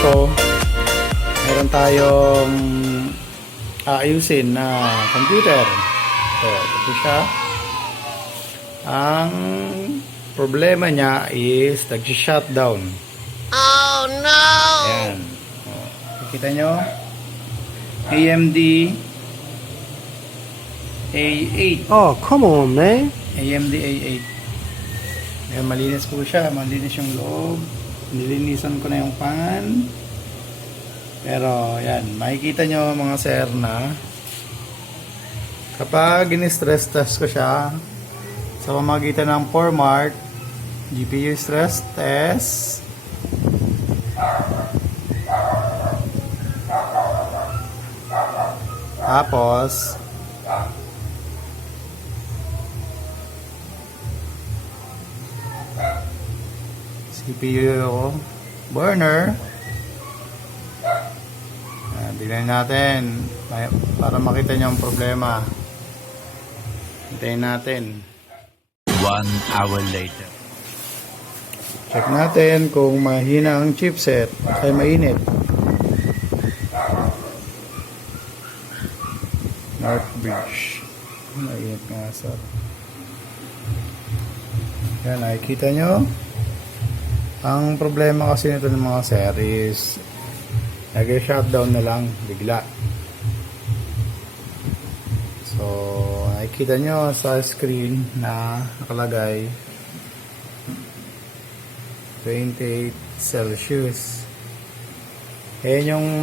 ito, meron tayong aayusin na computer. So, ito siya. Ang problema niya is nag-shutdown. Oh no! Ayan. Kita nyo? AMD A8. Oh, come on, man. AMD A8. Ayan, malinis po siya. Malinis yung loob. Nilinisan ko na yung fan. Pero, ayan. Makikita nyo mga sir na kapag in-stress test ko siya sa pamamagitan ng format GPU stress test, tapos CPU burner, tignan natin para makita nyo ang problema. Hintayin natin. 1 hour later. Check natin kung mahina ang chipset ay mainit. Northbridge. Mainit nga sir. Yan, nakikita nyo. Ang problema kasi nito ng mga sir is nag-shutdown na lang bigla. So, nakikita nyo sa screen na nakalagay 28 Celsius. Ayan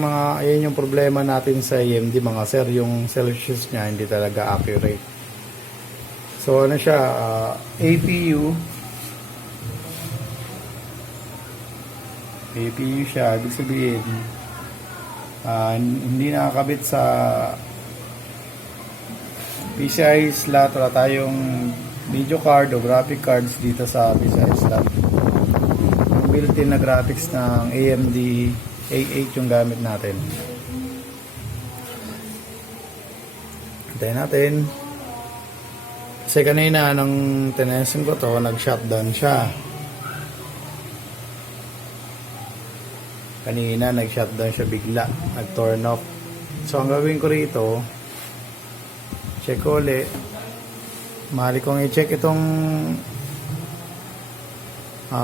yung problema natin sa AMD mga sir, yung Celsius niya hindi talaga accurate. So ano siya, APU siya, ibig sabihin hindi nakakabit sa PCI slot. Wala tayong video card o graphic cards dito sa PCI slot. Built-in na graphics ng AMD A8 yung gamit natin. Hintayin natin. Kasi kanina nang tinesin ko to, nag-shutdown siya. Kanina nag-shutdown siya bigla, nag-turn off. So ang gawin ko rito, check ko ulit. Mahali kong i-check itong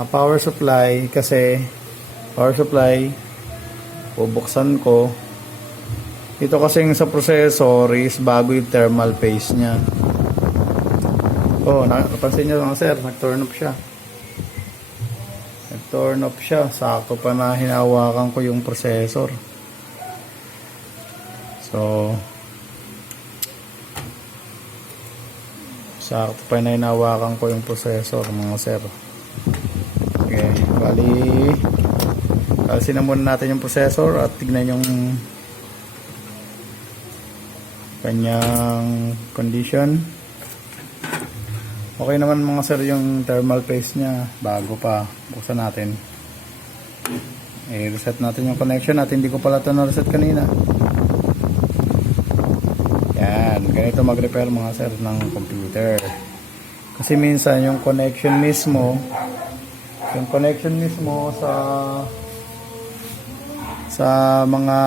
power supply, kasi power supply bubuksan ko. Ito kasing sa processor is bago yung thermal paste nya. Oh, napansin nyo mga sir, nag-turn off siya. Nag-turn off siya. Sakto pa na hinawakan ko yung processor. So sakto pa na hinawakan ko yung processor mga sir. Okay, bali alisin na muna natin yung processor at tignan yung kanyang condition. Okay naman mga sir yung thermal paste nya, bago pa. Buksan natin, reset natin yung connection natin. Hindi ko pala ito na-reset kanina. Yan, ganito mag-repair mga sir ng computer. Kasi minsan yung connection mismo sa mga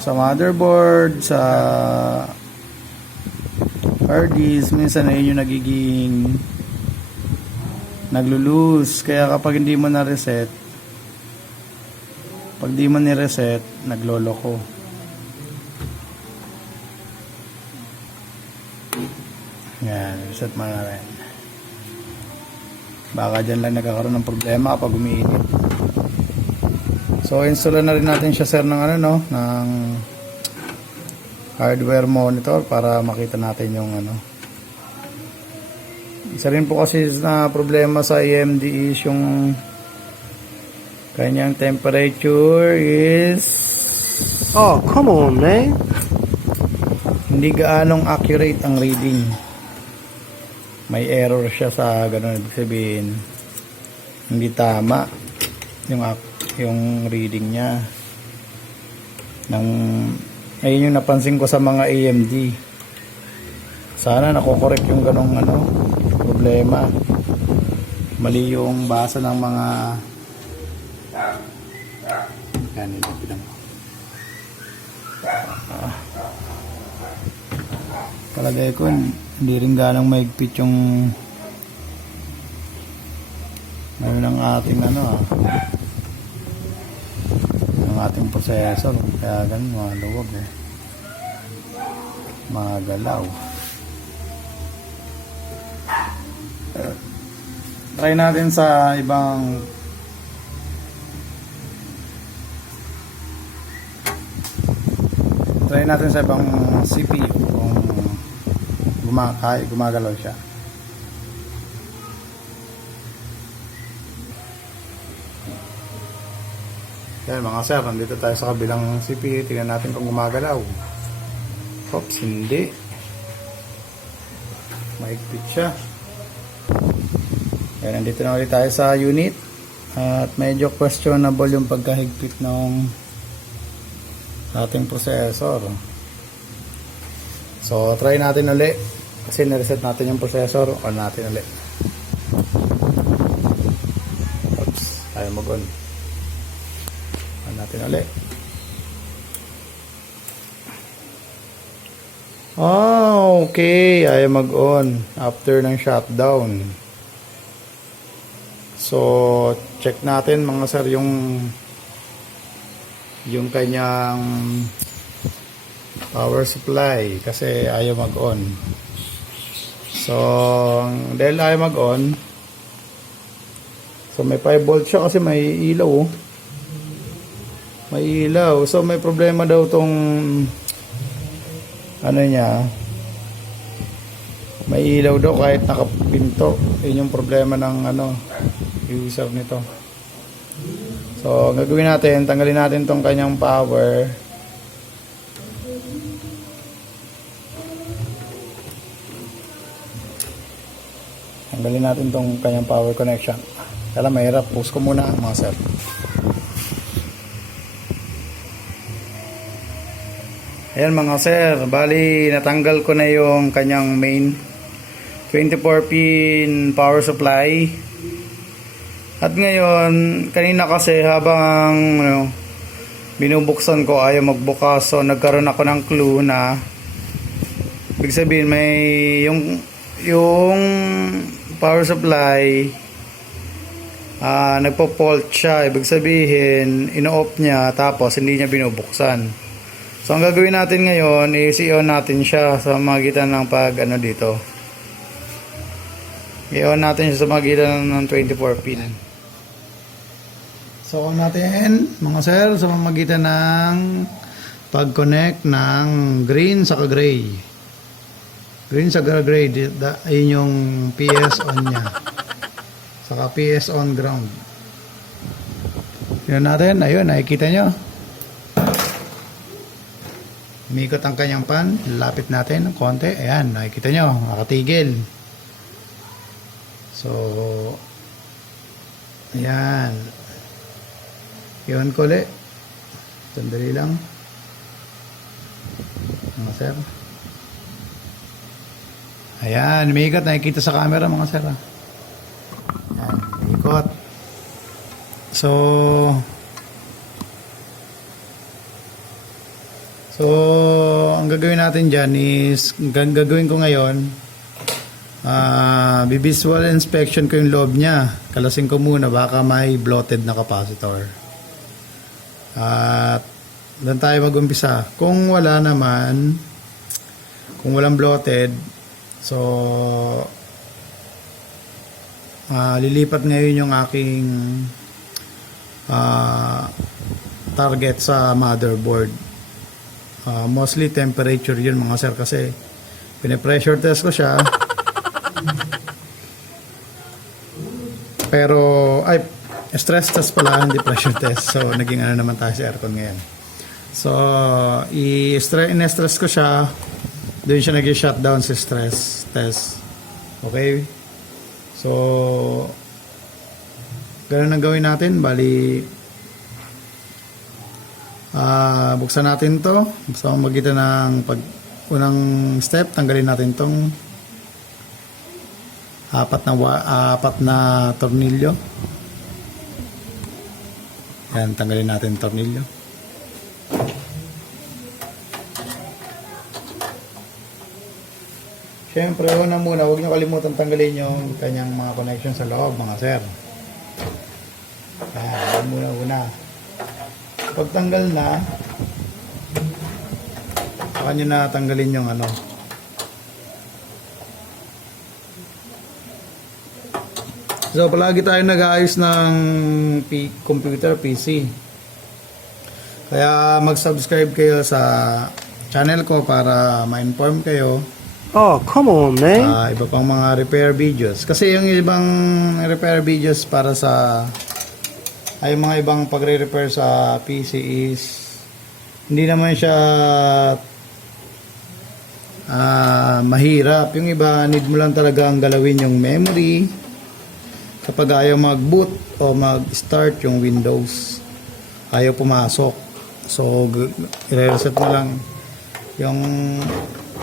sa motherboard, sa hard disk, minsan na yun yung nagiging naglo-lose. Kaya kapag hindi mo na-reset, pag di mo ni-reset, nagloloko. Yan, reset mo na rin. Baka dyan lang nagkakaroon ng problema kapag umiinit. So install na rin natin siya sir ng ng hardware monitor para makita natin yung Isa rin po kasi na problema sa AMD is yung kanyang temperature is Oh, come on, man. hindi gaanong accurate ang reading. May error siya sa ganun, ibig sabihin hindi tama yung reading niya. Ayun yung napansin ko sa mga AMD. Sana nakokorek yung ganong problema. Mali yung basa ng mga Yan, ilipid mo. Palagay ko, hindi rin ganang maigpit yung ng ating ng ating processor. Kaya ganun, maluwag eh. Magalaw. Try natin sa ibang CPU kung gumagalaw siya. Yan mga sir, nandito tayo sa kabilang CPU. Tingnan natin kung gumagalaw. Oops, hindi. Maigpit siya. Yan, nandito na ulit tayo sa unit. At medyo questionable yung pagkahigpit ng ating processor. So, try natin ulit. Kasi na-reset natin yung processor. On natin ulit. Oops, tayo mag-on. On natin ulit. Oh, okay. Ayaw mag-on after ng shutdown. So, check natin mga sir yung kanyang power supply kasi ayaw mag-on. So, dahil ayaw mag-on, so may 5 volt siya kasi may ilaw. Oh. May ilaw. So, may problema daw tong niya, may ilaw daw kahit nakapinto. Yun yung problema ng user nito. So ang gagawin natin, tanggalin natin tong kanyang power. Tanggalin natin tong kanyang power connection. Kaya mahirap, post ko muna mga sir. Ayan mga sir, bali natanggal ko na yung kanyang main 24 pin power supply. At ngayon, kanina kasi habang binubuksan ko ayaw magbukas, so nagkaroon ako ng clue na ibig sabihin may yung power supply nagpo-fault siya. Ibig sabihin ino-off niya tapos hindi niya binubuksan. So ang gagawin natin ngayon is i-on natin siya sa magitan ng dito. I-on natin siya sa magitan ng 24 pin. So on natin mga sir sa magitan ng pag-connect ng green sa gray. Green sa gray, ayun yung PS on niya. Saka PS on ground. Tingnan natin, ayun, nakikita nyo. Umikot ang kanyang pan, lapit natin ng konti. Ayan, nakikita nyo, nakatigil. So, ayan. Iwan ko ulit. Sandali lang. Mga sir. Ayan, umikot, nakikita sa camera mga sir. Ayan, umikot. So, ang gagawin natin dyan is, gagawin ko ngayon, bivisual inspection ko yung loob niya. Kalasin ko muna, baka may bloated na capacitor. At doon tayo mag-umpisa. Kung wala naman, kung walang bloated, so, lilipat ngayon yung aking target sa motherboard. Mostly temperature yun mga sir kasi pine-pressure test ko siya pero stress test pala, hindi pressure test. So naging naman tayo sa aircon ngayon. So in-stress ko siya, doon siya nag-shutdown sa stress test. Okay, so ganun ang gawin natin. Bali buksan natin to sa magitan ng unang step. Tanggalin natin tong apat na tornilyo. Yan, tanggalin natin yung tornilyo. Siyempre, una muna, huwag nyo kalimutan tanggalin yung kanyang mga connection sa loob, mga sir. Yan, muna. Pag tanggal na, saka nyo na tanggalin yung ano. So, palagi tayo nag-aayos ng computer, PC. Kaya mag-subscribe kayo sa channel ko para ma-inform kayo Oh, come on, man. iba pang mga repair videos. Kasi yung ibang repair videos para sa ay mga ibang pagre-repair sa PC is hindi naman siya mahirap. Yung iba need mo lang talaga ang galawin yung memory kapag ayaw mag-boot o mag-start yung Windows, ayaw pumasok. So i-reset mo lang yung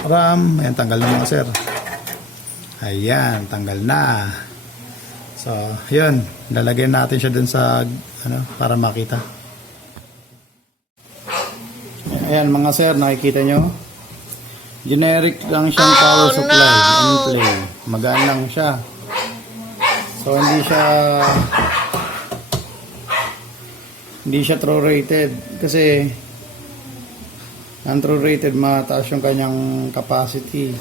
RAM. Ayan, tanggal na mga sir. Ayan, tanggal na. So, yun. Lalagyan natin siya dun sa, para makita. Ayan, mga sir, nakikita nyo? Generic lang siyang power supply. And play. Magaan lang siya. So, hindi siya true rated. Kasi, ang true rated, mataas yung kanyang capacity.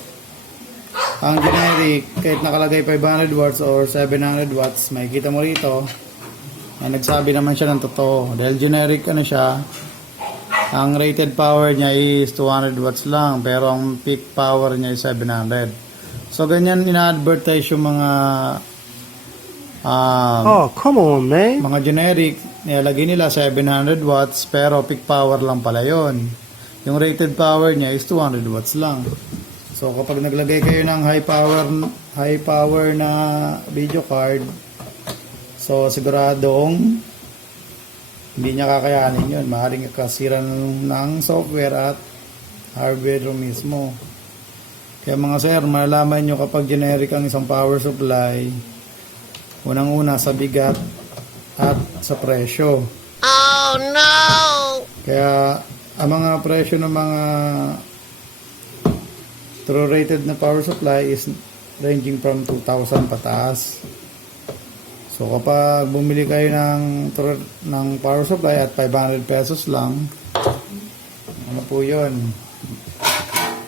Ang generic, kahit nakalagay 500 watts or 700 watts, makikita mo rito, ay nagsabi naman siya ng totoo. Dahil generic siya, ang rated power niya is 200 watts lang, pero ang peak power niya is 700. So, ganyan ina-advertise yung mga Oh, come on, man. mga generic, nilalagay nila 700 watts, pero peak power lang pala yun. Yung rated power niya is 200 watts lang. So kapag naglagay kayo ng high power na video card, so siguradong hindi niya kakayanin yun. Maaaring kasira ng software at hardware mismo. Kaya mga sir, malalaman nyo kapag generic ang isang power supply, unang-una sa bigat at sa presyo. Oh no! Kaya ang mga presyo ng mga true rated na power supply is ranging from 2,000 pataas. So kapag bumili kayo ng power supply at 500 pesos lang, ano po yun?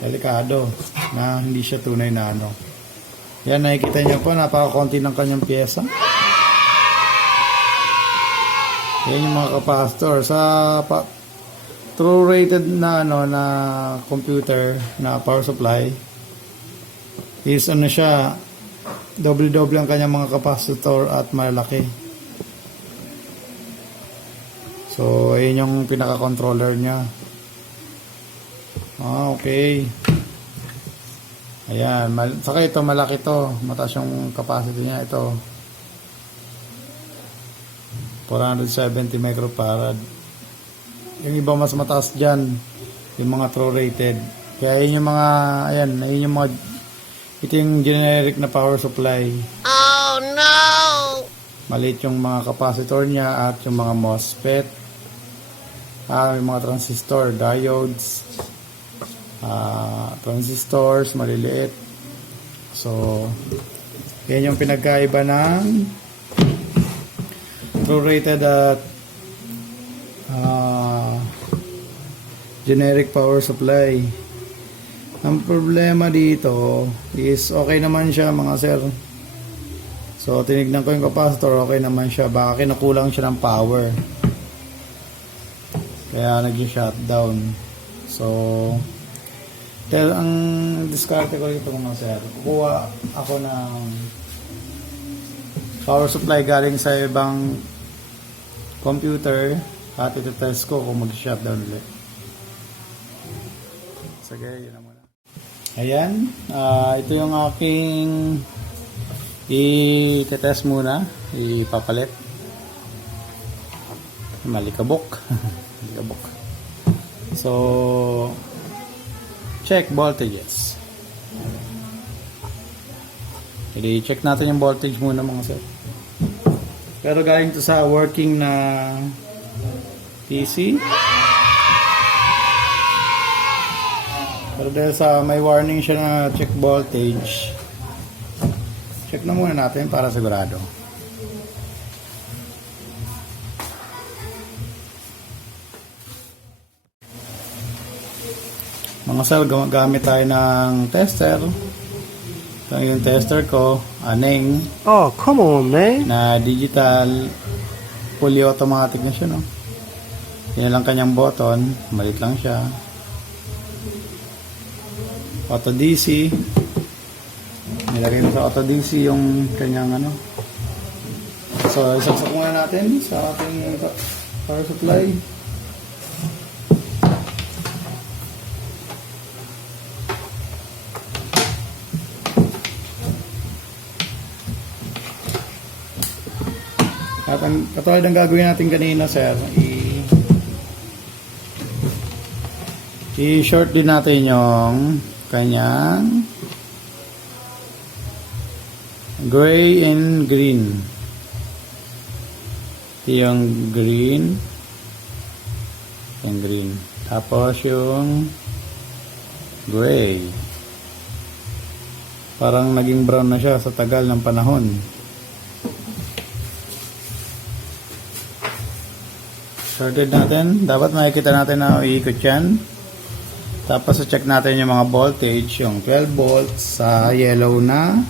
Delikado na hindi siya tunay na ano. Yan, nakikita nyo po, napakakonti ng kanyang pyesa. Yan yung mga capacitor. Sa true rated na na computer na power supply is siya, double ang kanyang mga capacitor at malaki. So ayun yung pinaka controller niya. Okay. Ayan, saka ito malaki to, mataas yung capacity niya. Ito 470 microfarad. Yung iba mas mataas dyan, yung mga true rated. Kaya yun yung mga, ayan, yun yung mga, ito yung generic na power supply. Oh no! Maliit yung mga capacitor niya at yung mga MOSFET, yung mga transistor, diodes, transistors, maliliit. So, yan yung pinagkaiba ng true rated at generic power supply. Ang problema dito is okay naman siya mga sir. So tinignan ko yung capacitor, okay naman siya. Baka kinukulang siya ng power, kaya nag-shutdown. So dahil ang diskarte ko dito mga sir, kukuha ako ng power supply galing sa ibang computer at ito-test ko kung mag-shutdown ulit. Sige, yun na muna. Ayan, ito yung aking i-test muna, ipapalit. Malikabok. Malikabok. So, check voltages. I-check natin yung voltage muna mga sir. Pero galing to sa working na DC. Pero dahil sa may warning siya na check voltage, check na muna natin para sigurado. Mga sir, gamit tayo ng tester. Ito yung tester ko, Aneng, Oh, come on, man. na digital, fully automatic na siya, no? Yan lang kanyang button, malit lang siya. Auto DC. Nilagay mo sa auto DC yung kanyang ano. So, isaksak muna natin sa ating power supply. At ang katulad ng gagawin natin kanina, sir, i-short din natin yung kanyang gray and green. Yung green and green. Tapos yung gray. Parang naging brown na siya sa tagal ng panahon. Sorted natin. Dapat makikita natin na iikot yan. Tapos check natin yung mga voltage. Yung 12 volts sa yellow na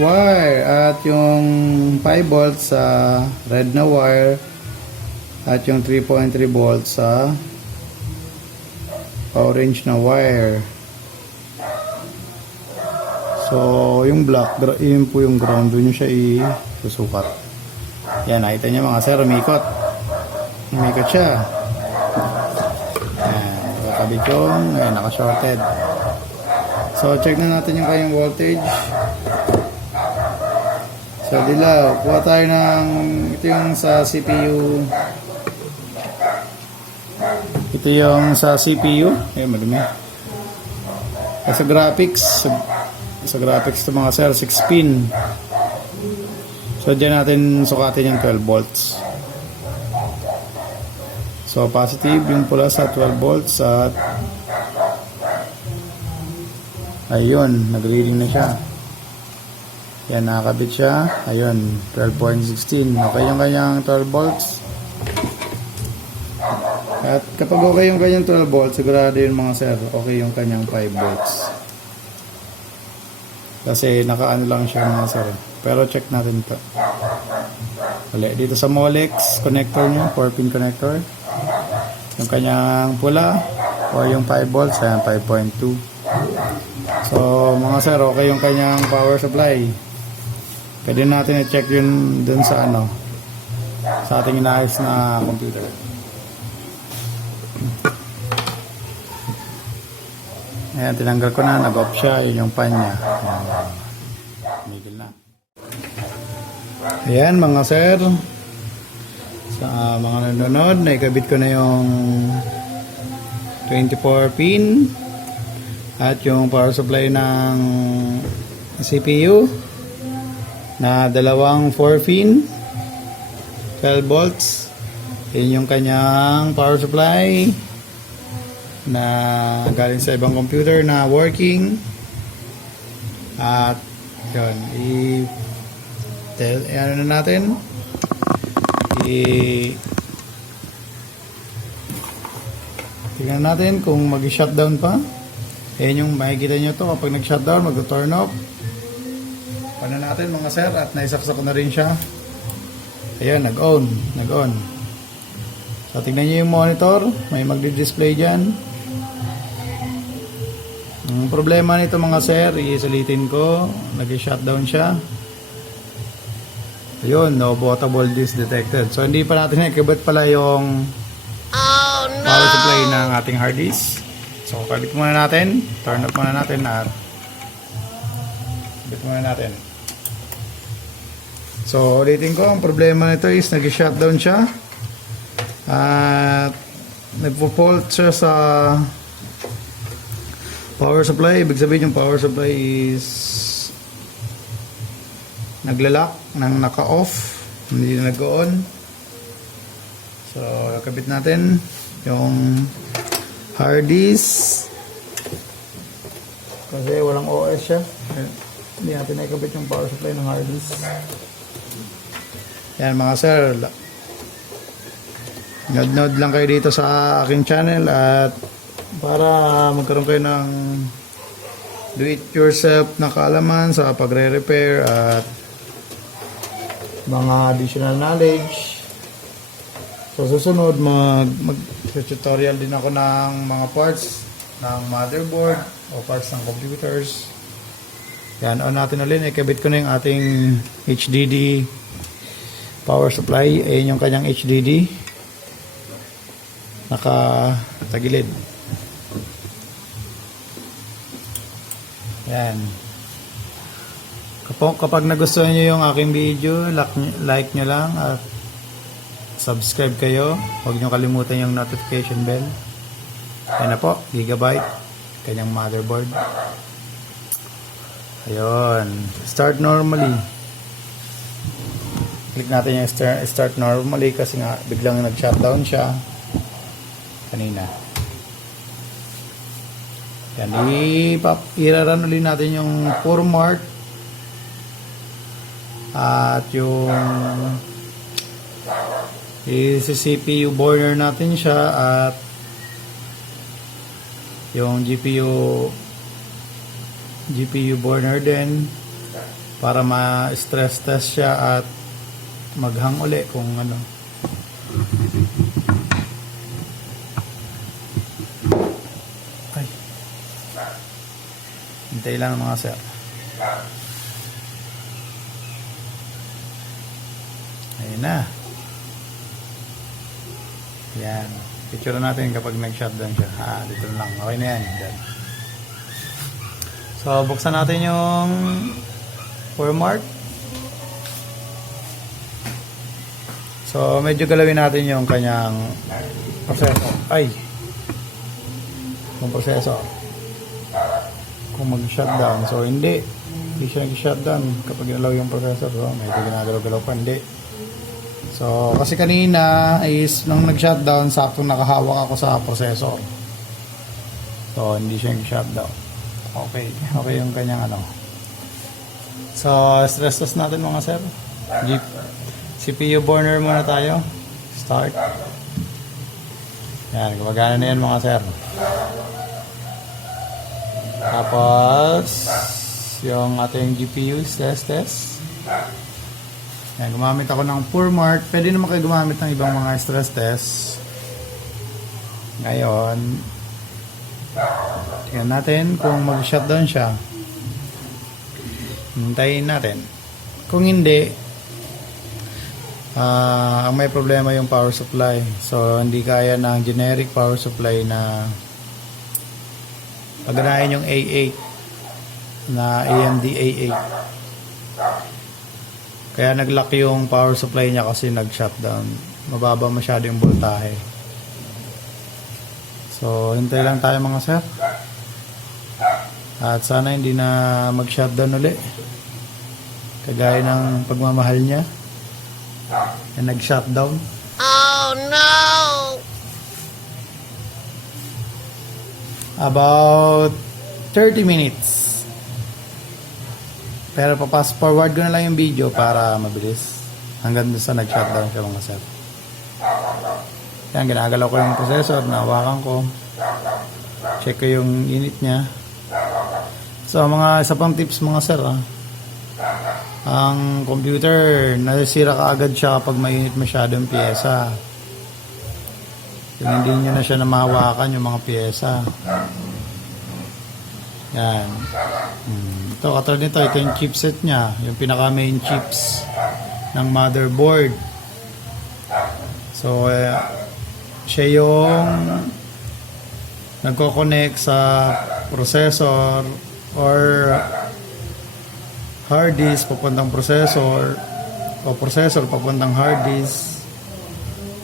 wire. At yung 5 volts sa red na wire. At yung 3.3 volts sa orange na wire. So, yung black, yun po yung ground. Doon nyo siya susukat. Yan, nakita nyo mga sir, umikot siya. Yan, nakakabit yung naka-shorted. So check na natin yung kanyang voltage. So dilaw, kuha tayo ng ito yung sa CPU. Ito yung sa CPU. Madumi. Sa graphics, sa graphics ito mga sir, 6 pin. So dyan natin sukatin yung 12 volts. So positive yung pula sa 12 volts at ayun, nag-reading na siya. Yan, nakakabit siya. Ayun, 12.16. Okay yung kanyang 12 volts. At kapag okay yung kanyang 12 volts, sigurado yun mga sir, okay yung kanyang 5 volts. Kasi nakaano lang siya mga sir. Pero check natin ito. Ulit, dito sa Molex connector nyo, 4-pin connector. Yung kanyang pula or yung 5 volts, ayan, 5.2. So mga sir, okay yung kanyang power supply. Pwede natin i-check yun dun sa ano, sa ating inaayos na computer. Ayan, tinanggal ko na, nag-off siya, yun yung pan niya. Migil na. Ayan mga sir, sa mga nanonood, naikabit ko na yung 24 pin at yung power supply ng CPU na dalawang 4 pin 12 volts. Yun yung kanyang power supply na galing sa ibang computer na working. At yun, ano na natin, tingnan natin kung mag-shutdown pa. Ayan yung makikita nyo to kapag nag-shutdown, mag-turn off. Paano natin mga sir, at naisaksak ko na rin siya. Ayan, nag-on. So tingnan nyo yung monitor, may magdi-display dyan. Ang problema nito mga sir, i-sulitin ko, nag-shutdown siya. Ayun, no bootable disk detected. So hindi pa natin nakikabit pala yung power supply ng ating hard disk. So kabit muna natin, turn off muna natin at kabit muna natin. So ulitin ko, ang problema nito is nag-shutdown siya at nagpo-fault siya sa power supply. Ibig sabihin yung power supply is naglalak ng naka-off, hindi na nag-on. So, kabit natin yung hard disk. Kasi walang OS siya. Hindi natin nakikabit yung power supply ng hard disk. Yan mga sir. Nod-nod lang kayo dito sa aking channel at para magkaroon kayo ng do-it-yourself na kaalaman sa pagre-repair at mga additional knowledge. So susunod mag-tutorial din ako ng mga parts ng motherboard o parts ng computers. Yan, on natin ulit. Ikabit ko na yung ating HDD power supply. Ayun yung kanyang HDD. Nakatagilid. Yan. Kapag nagustuhan nyo yung aking video, like nyo lang at subscribe kayo. Huwag nyo kalimutan yung notification bell. Yan na po, Gigabyte. Kanyang motherboard. Ayun. Start normally. Click natin yung start normally kasi nga biglang nag-shutdown siya kanina. Yan. I-run ulit natin yung format at yung CPU burner natin siya at yung GPU burner din para ma-stress test siya at maghang uli kung ano. Ay. Hintay lang mga sir. Ayun na. Yan. Picture natin kapag nag-shutdown siya. Dito lang. Okay na yan. Yan. So, buksan natin yung format. So, medyo galawin natin yung kanyang proseso. Ay! Yung proseso. Kung mag-shutdown. So, hindi. Hindi siya nag-shutdown kapag ginalaw yung processor. So, medyo ginagalaw-galaw pa. Hindi. So, kasi kanina is nung nag-shutdown, saktong nakahawak ako sa processor. So, hindi siya nag-shutdown. Okay. Okay yung kanyang ano. So, stress test natin mga sir. CPU burner muna tayo. Start. Yan, gumagana na yan mga sir. Tapos, yung ating GPU test. Yan, gumamit ako ng format. Pwede naman kayo gumamit ng ibang mga stress test. Ngayon, tingnan natin kung mag-shutdown siya. Hintayin natin. Kung hindi, ang may problema yung power supply. So, hindi kaya ng generic power supply na paganahin yung A8 na AMD A8. Kaya nag-lock yung power supply niya kasi nag-shutdown. Mababa masyado yung voltahe. So, hintay lang tayo mga sir. At sana hindi na mag-shutdown uli. Kagaya ng pagmamahal niya na nag-shutdown. Oh no! About 30 minutes. Pero papas forward ko na lang yung video para mabilis. Hanggang doon sa nag-shutdown siya mga sir. Yan, ginagalaw ko yung processor. Nahawakan ko. Check ko yung unit niya. So, mga isa pang tips mga sir. Ang computer, nasisira ka agad siya kapag mainit masyadong pyesa. Yung hindi nyo na siya na mahawakan yung mga pyesa. Yan. Ito, katulad nito, ito yung chipset niya. Yung pinaka main chips ng motherboard. So, siya yung nagko-connect sa processor or hard disk papuntang processor o processor papuntang hard disk.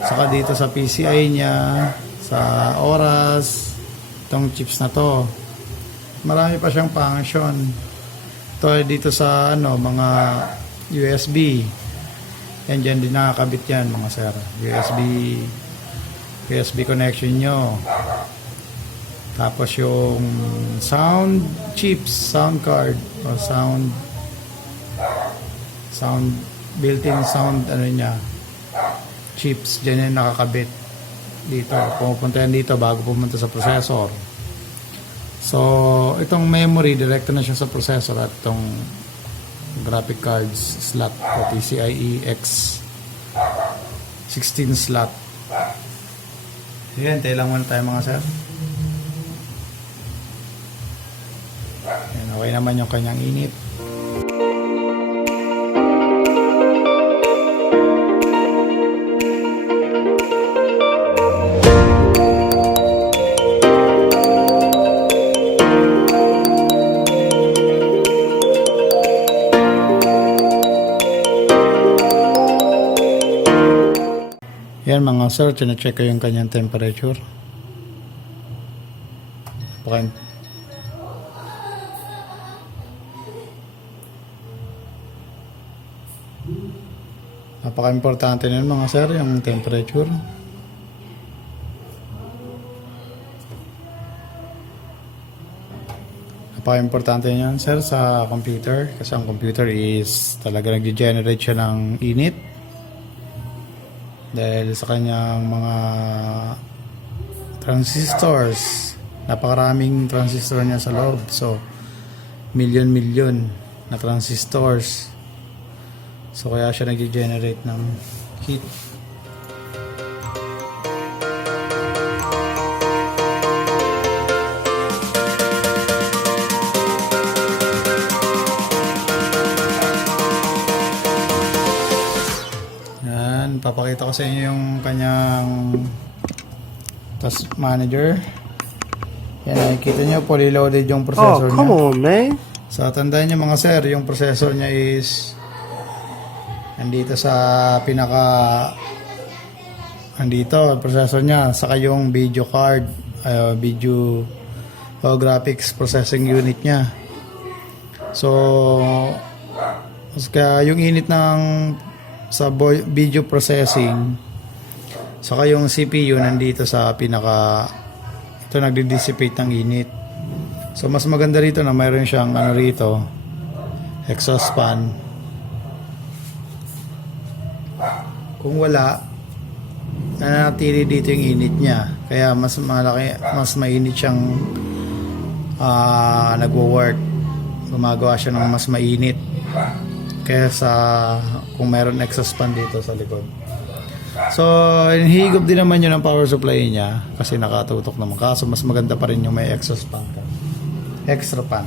Saka dito sa PCI niya, sa oras, itong chips na to. Marami pa siyang function. Ito ay dito sa ano, mga USB. Yan, dyan din nakakabit yan mga sir. USB connection nyo. Tapos yung sound chips, sound card, o built-in sound, ano niya, chips, dyan yan nakakabit. Dito, pumupunta yan dito bago pumunta sa processor. So, itong memory, direkto na siya sa processor at itong graphic cards slot o PCIe X16 slot. Yan, tayo lang muna tayo mga sir. Yan, okay naman yung kanyang init. Yan mga sir, check ko yung kanyang temperature. Napaka-importante nun mga sir, yung temperature. Napaka-importante yan sir sa computer, kasi ang computer is talaga nag-generate siya ng init dahil sa kanyang mga transistors. Napakaraming transistor niya sa loob, so million na transistors, so kaya siya nag-generate ng heat. Papakita ko sa inyo yung kanyang task manager. Yan, nakikita nyo, fully loaded yung processor Oh, come niya. on, man. So, tandaan nyo mga sir, yung processor niya is nandito sa nandito, processor niya, saka yung video card, video graphics processing unit niya. So, kaya yung init ng sa video processing, saka yung CPU nandito sa ito nagdi-dissipate ng init. So mas maganda rito na mayroon siyang ano rito, exhaust fan. Kung wala, nananatili dito yung init niya, kaya mas mainit siyang nagwo-work, gumagawa siya ng mas mainit kaya sa kung meron exhaust fan dito sa likod. So, hinihigop din naman yun ang power supply niya kasi nakatutok naman. Kaso mas maganda pa rin yung may exhaust fan ka. Extra fan.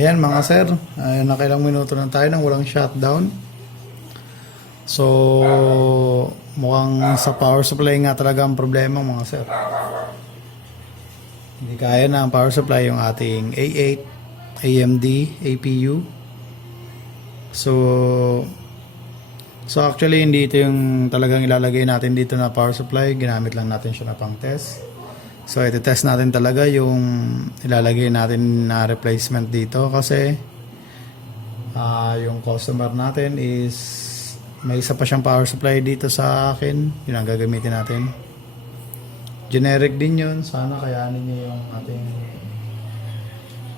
Ayan mga sir, nakailang minuto na tayo nang walang shutdown. So, mukhang sa power supply nga talaga ang problema mga sir. Hindi kaya na ang power supply yung ating A8 AMD APU. So actually hindi ito yung talagang ilalagay natin dito na power supply. Ginamit lang natin siya na pang test. So iti-test natin talaga yung ilalagay natin na replacement dito kasi yung customer natin is may isa pa siyang power supply dito sa akin. Yun ang gagamitin natin. Generic din yun. Sana kayanin niyo yung ating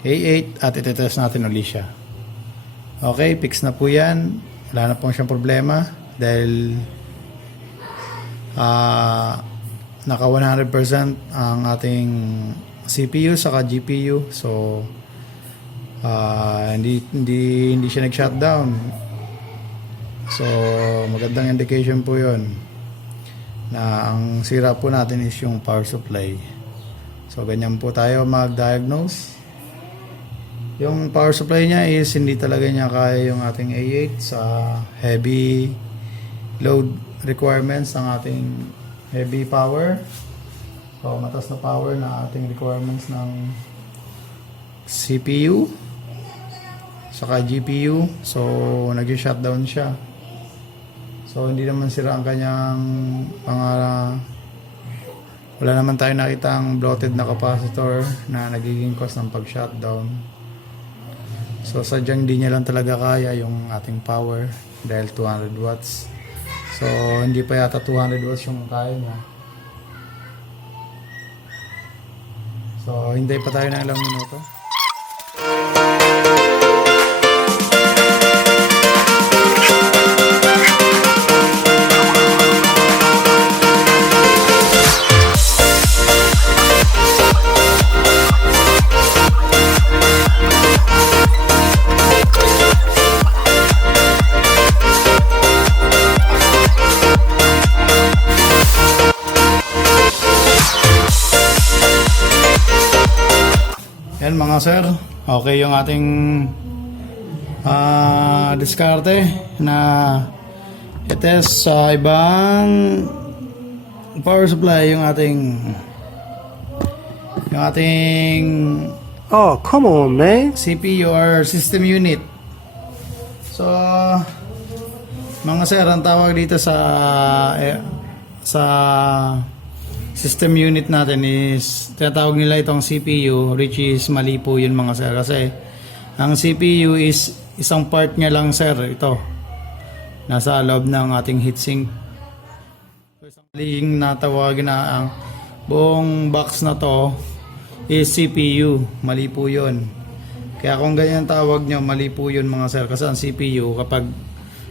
A8 at iti-test natin ulit siya. Okay, fix na po yan. Wala na pong siyang problema dahil naka 100% ang ating CPU saka GPU. So hindi siya nag-shutdown. So magandang indication po 'yon na ang sira po natin is yung power supply. So ganyan po tayo mag-diagnose. Yung power supply niya is hindi talaga niya kaya yung ating A8 sa heavy load requirements ng ating heavy power. So, matas na power na ating requirements ng CPU saka GPU. So, nag-shutdown siya. So, hindi naman sira ang kanyang wala naman tayo nakitang bloated na capacitor na nagiging cause ng pag-shutdown. So, sadyang hindi niya lang talaga kaya yung ating power dahil 200 watts. So, hindi pa yata 200 watts yung kaya niya. So, hintay pa tayo ng ilang minuto. Yan mga sir, okay yung ating diskarte na i-test sa ibang power supply yung ating Oh, come on, man. CPU or system unit. So mga sir, ang tawag dito sa system unit natin is tinatawag nila itong CPU, which is mali po yun mga sir, kasi ang CPU is isang part niya lang sir, ito nasa loob ng ating heatsink. So isang maling natawagin na ang buong box na to is CPU, mali po yun. Kaya kung ganyan tawag nyo, mali po yun mga sir, kasi ang CPU kapag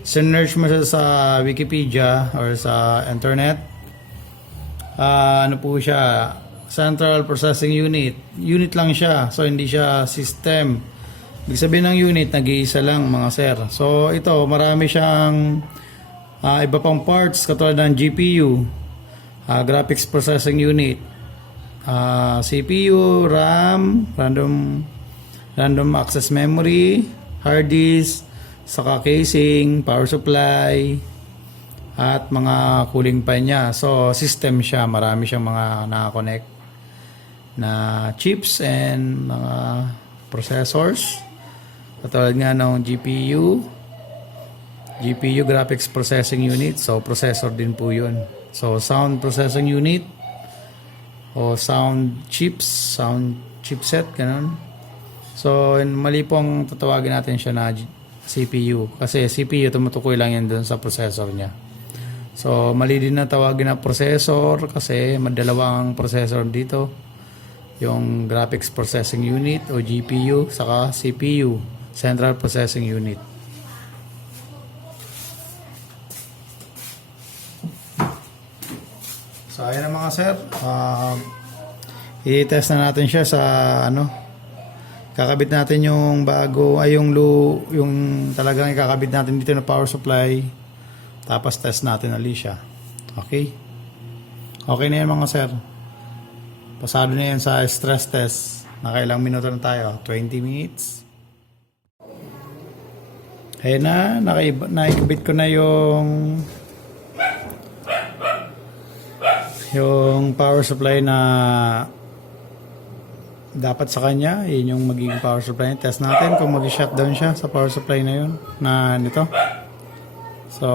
sinearch mo siya sa Wikipedia or sa internet, ano po siya, Central Processing Unit. Unit lang siya. So, hindi siya system. Ibig sabihin ng unit, nag-iisa lang mga sir. So, ito, marami siyang iba pang parts katulad ng GPU, Graphics Processing Unit, CPU, RAM, Random Access Memory, hard disk, saka casing, power supply, at mga cooling fan niya. So, system siya. Marami siyang mga nakakonect na chips and mga processors. Katulad nga ng GPU, Graphics Processing Unit. So, processor din po yun. So, Sound Processing Unit o Sound Chips, Sound Chipset, ganun. So, mali pong tatawagin natin siya na CPU. Kasi CPU, tumutukoy lang yan dun sa processor niya. So, mali din na tawagin na processor kasi madalawang processor dito. Yung Graphics Processing Unit o GPU saka CPU, Central Processing Unit. So, ayan na mga sir. I-test na natin siya sa kakabit natin yung bago, yung talagang ikakabit natin dito na power supply. Tapos test natin ulit siya. Okay? Okay na yan mga sir. Pasado na yan sa stress test. Nakailang minuto na tayo? 20 minutes. Ayan na. Naikabit ko na yung power supply na dapat sa kanya. Yun yung magiging power supply. Test natin kung mag-shutdown siya sa power supply na yun. Na nito. So,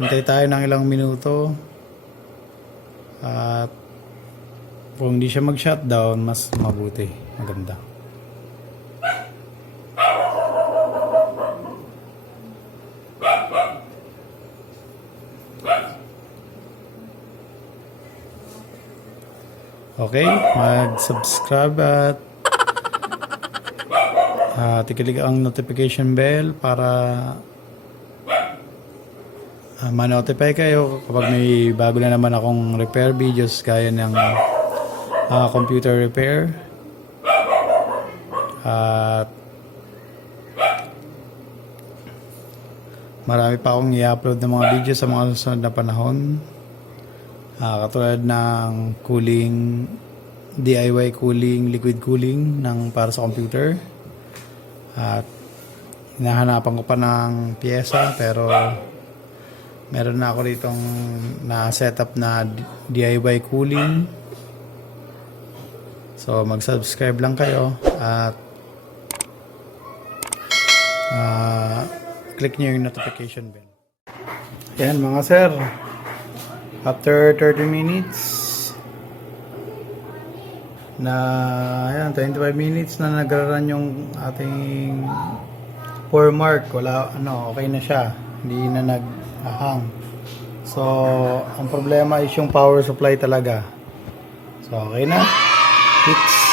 hintay tayo ng ilang minuto. At kung hindi siya mag-shutdown, mas mabuti. Maganda. Okay, mag-subscribe at tikilig ang notification bell para ma-notify kayo kapag may bago na naman akong repair videos gaya ng computer repair. At marami pa akong i-upload ng mga videos sa mga susunod na panahon. Katulad ng cooling DIY cooling, liquid cooling para sa computer. At hinahanapan ko pa ng pyesa, pero meron na ako ditong na setup na DIY cooling. So mag-subscribe lang kayo at click nyo yung notification bell. Yan mga sir, after 30 minutes na, ayan, 25 minutes na nagra-run yung ating pour mark, wala, okay na siya, hindi na nag-ahang. So ang problema is yung power supply talaga. So okay na, fix.